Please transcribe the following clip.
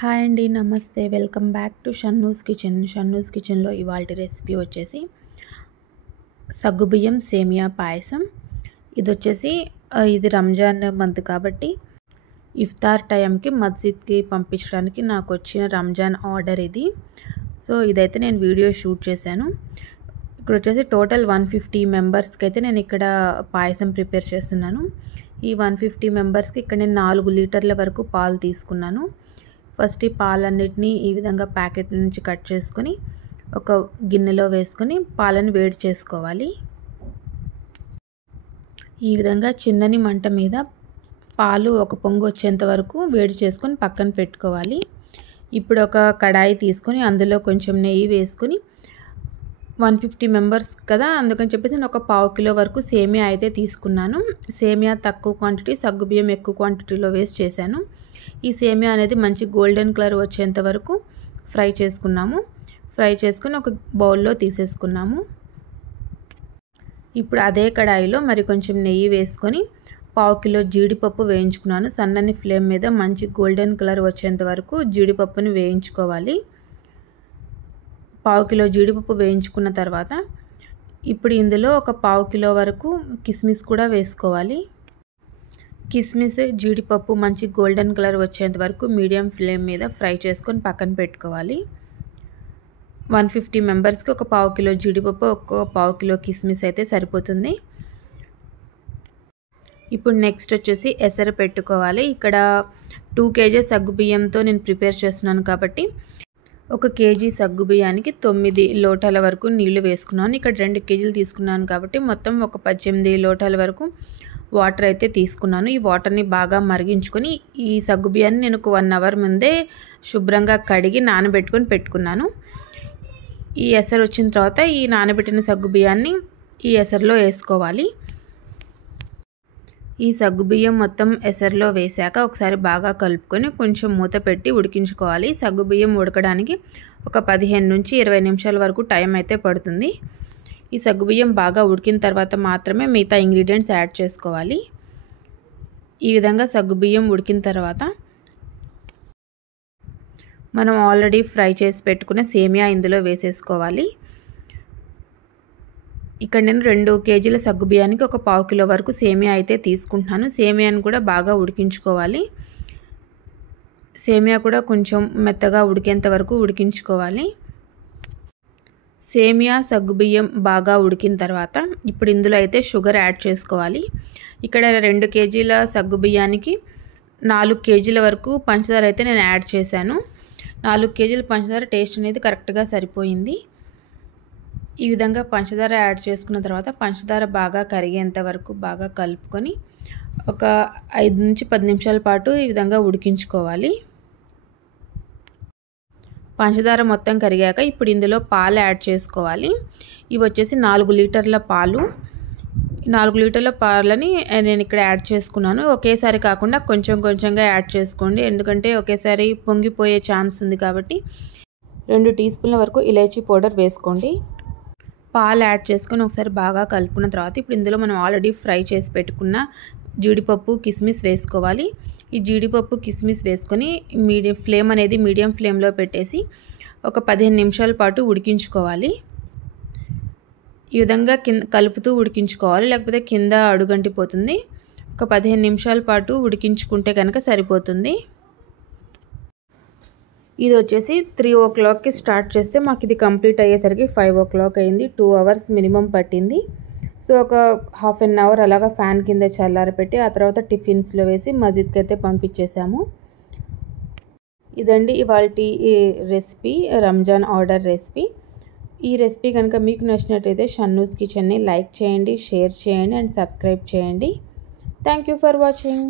Hi అండి, నమస్తే. Welcome back to Shannu's kitchen. Shannu's కిచెన్లో ఇవాల్టి రెసిపీ వచ్చేసి సగ్గుబియ్యం సేమియా పాయసం. ఇది రంజాన్ మంత్ కాబట్టి ఇఫ్తార్ టైంకి మస్జిద్కి పంపించడానికి నాకు వచ్చిన రంజాన్ ఆర్డర్ ఇది. సో ఇదైతే నేను వీడియో షూట్ చేశాను. ఇక్కడ వచ్చేసి టోటల్ 150 మెంబర్స్కి అయితే నేను ఇక్కడ పాయసం ప్రిపేర్ చేస్తున్నాను. ఈ 150 మెంబర్స్కి ఇక్కడ నేను 4 లీటర్ల వరకు పాలు తీసుకున్నాను. ఫస్ట్ ఈ పాలన్నిటిని ఈ విధంగా ప్యాకెట్ నుంచి కట్ చేసుకొని ఒక గిన్నెలో వేసుకొని పాలను వేడి చేసుకోవాలి. ఈ విధంగా చిన్నని మంట మీద పాలు ఒక పొంగు వచ్చేంత వరకు వేడి చేసుకొని పక్కన పెట్టుకోవాలి. ఇప్పుడు ఒక కడాయి తీసుకొని అందులో కొంచెం నెయ్యి వేసుకొని 150 మెంబర్స్ కదా, అందుకని చెప్పేసి నేను ఒక 1/2 కిలో వరకు సేమియా అయితే తీసుకున్నాను. సేమియా తక్కువ క్వాంటిటీ, సగ్గుబియ్యం ఎక్కువ క్వాంటిటీలో వేసి చేశాను. ఈ సేమియా అనేది మంచి గోల్డెన్ కలర్ వచ్చేంత వరకు ఫ్రై చేసుకున్నాము. ఫ్రై చేసుకుని ఒక బౌల్లో తీసేసుకున్నాము. ఇప్పుడు అదే కడాయిలో మరి కొంచెం నెయ్యి వేసుకొని 1/2 కిలో జీడిపప్పు వేయించుకున్నాను. సన్నని ఫ్లేమ్ మీద మంచి గోల్డెన్ కలర్ వచ్చేంత వరకు జీడిపప్పుని వేయించుకోవాలి. 1/2 కిలో జీడిపప్పు వేయించుకున్న తర్వాత ఇప్పుడు ఇందులో ఒక 1/2 కిలో వరకు కిస్మిస్ కూడా వేసుకోవాలి. కిస్మిస్, జీడిపప్పు మంచి గోల్డెన్ కలర్ వచ్చేంత వరకు మీడియం ఫ్లేమ్ మీద ఫ్రై చేసుకొని పక్కన పెట్టుకోవాలి. 150 మెంబర్స్కి ఒక 1/2 కిలో జీడిపప్పు, ఒక 1/2 కిలో కిస్మిస్ అయితే సరిపోతుంది. ఇప్పుడు నెక్స్ట్ వచ్చేసి ఎసరు పెట్టుకోవాలి. ఇక్కడ 2 kg సగ్గుబియ్యంతో నేను ప్రిపేర్ చేస్తున్నాను కాబట్టి 1 kg సగ్గుబియ్యానికి 9 లోటాల వరకు నీళ్లు వేసుకున్నాను. ఇక్కడ 2 kgలు తీసుకున్నాను కాబట్టి మొత్తం ఒక 18 లోటాల వరకు వాటర్ అయితే తీసుకున్నాను. ఈ వాటర్ని బాగా మరిగించుకొని ఈ సగ్గుబియ్యాన్ని నేను ఒక 1 అవర్ ముందే శుభ్రంగా కడిగి నానబెట్టుకొని పెట్టుకున్నాను. ఈ ఎసరు వచ్చిన తర్వాత ఈ నానబెట్టిన సగ్గుబియ్యాన్ని ఈ ఎసరులో వేసుకోవాలి. ఈ సగ్గుబియ్యం మొత్తం ఎసరులో వేసాక ఒకసారి బాగా కలుపుకొని కొంచెం మూత పెట్టి ఉడికించుకోవాలి. సగ్గుబియ్యం ఉడకడానికి ఒక 15 నుంచి 20 నిమిషాల వరకు టైం అయితే పడుతుంది. ఈ సగ్గుబియ్యం బాగా ఉడికిన తర్వాత మాత్రమే మిగతా ఇంగ్రీడియంట్స్ యాడ్ చేసుకోవాలి. ఈ విధంగా సగ్గుబియ్యం ఉడికిన తర్వాత మనం ఆల్రెడీ ఫ్రై చేసి పెట్టుకున్న సేమియా ఇందులో వేసేసుకోవాలి. ఇక్కడ నేను 2 kgల సగ్గుబియ్యానికి ఒక 1/2 కిలో వరకు సేమియా అయితే తీసుకుంటున్నాను. సేమియాని కూడా బాగా ఉడికించుకోవాలి. సేమియా కూడా కొంచెం మెత్తగా ఉడికేంత వరకు ఉడికించుకోవాలి. సేమియా, సగ్గుబియ్యం బాగా ఉడికిన తర్వాత ఇప్పుడు ఇందులో అయితే షుగర్ యాడ్ చేసుకోవాలి. ఇక్కడ 2 kgల సగ్గుబియ్యానికి 4 kgల వరకు పంచదార అయితే నేను యాడ్ చేశాను. 4 kgల పంచదార టేస్ట్ అనేది కరెక్ట్గా సరిపోయింది. ఈ విధంగా పంచదార యాడ్ చేసుకున్న తర్వాత పంచదార బాగా కరిగేంత వరకు బాగా కలుపుకొని ఒక 5 నుంచి 10 నిమిషాల పాటు ఈ విధంగా ఉడికించుకోవాలి. పంచదార మొత్తం కరిగాక ఇప్పుడు ఇందులో పాలు యాడ్ చేసుకోవాలి. ఇవి వచ్చేసి 4 లీటర్ల పాలు. 4 లీటర్ల పాలని నేను ఇక్కడ యాడ్ చేసుకున్నాను. ఒకేసారి కాకుండా కొంచెం కొంచెంగా యాడ్ చేసుకోండి, ఎందుకంటే ఒకేసారి పొంగిపోయే ఛాన్స్ ఉంది కాబట్టి 2 టీ స్పూన్ల వరకు ఇలాచీ పౌడర్ వేసుకోండి. పాలు యాడ్ చేసుకొని ఒకసారి బాగా కలుపుకున్న తర్వాత ఇప్పుడు ఇందులో మనం ఆల్రెడీ ఫ్రై చేసి పెట్టుకున్న జీడిపప్పు, కిస్మిస్ వేసుకోవాలి. ఈ జీడిపప్పు, కిస్మిస్ వేసుకొని మీడియం ఫ్లేమ్లో పెట్టేసి ఒక 15 నిమిషాల పాటు ఉడికించుకోవాలి. ఈ విధంగా కలుపుతూ ఉడికించుకోవాలి, లేకపోతే కింద అడుగంటిపోతుంది. ఒక 15 నిమిషాల పాటు ఉడికించుకుంటే కనుక సరిపోతుంది. ఇది వచ్చేసి 3 o'clockకి స్టార్ట్ చేస్తే మాకు ఇది కంప్లీట్ అయ్యేసరికి 5 o'clock అయింది. 2 hours మినిమం పట్టింది. సో ఒక ½ an hour అలాగా ఫ్యాన్ కింద చల్లారపెట్టి ఆ తర్వాత టిఫిన్స్లో వేసి మస్జిద్కి అయితే పంపించేసాము. ఇదండి ఇవాల్టి రెసిపీ, రంజాన్ ఆర్డర్ రెసిపీ. ఈ రెసిపీ కనుక మీకు నచ్చినట్టయితే షన్నూస్ కిచెన్ని లైక్ చేయండి, షేర్ చేయండి అండ్ సబ్స్క్రైబ్ చేయండి. Thank you for watching.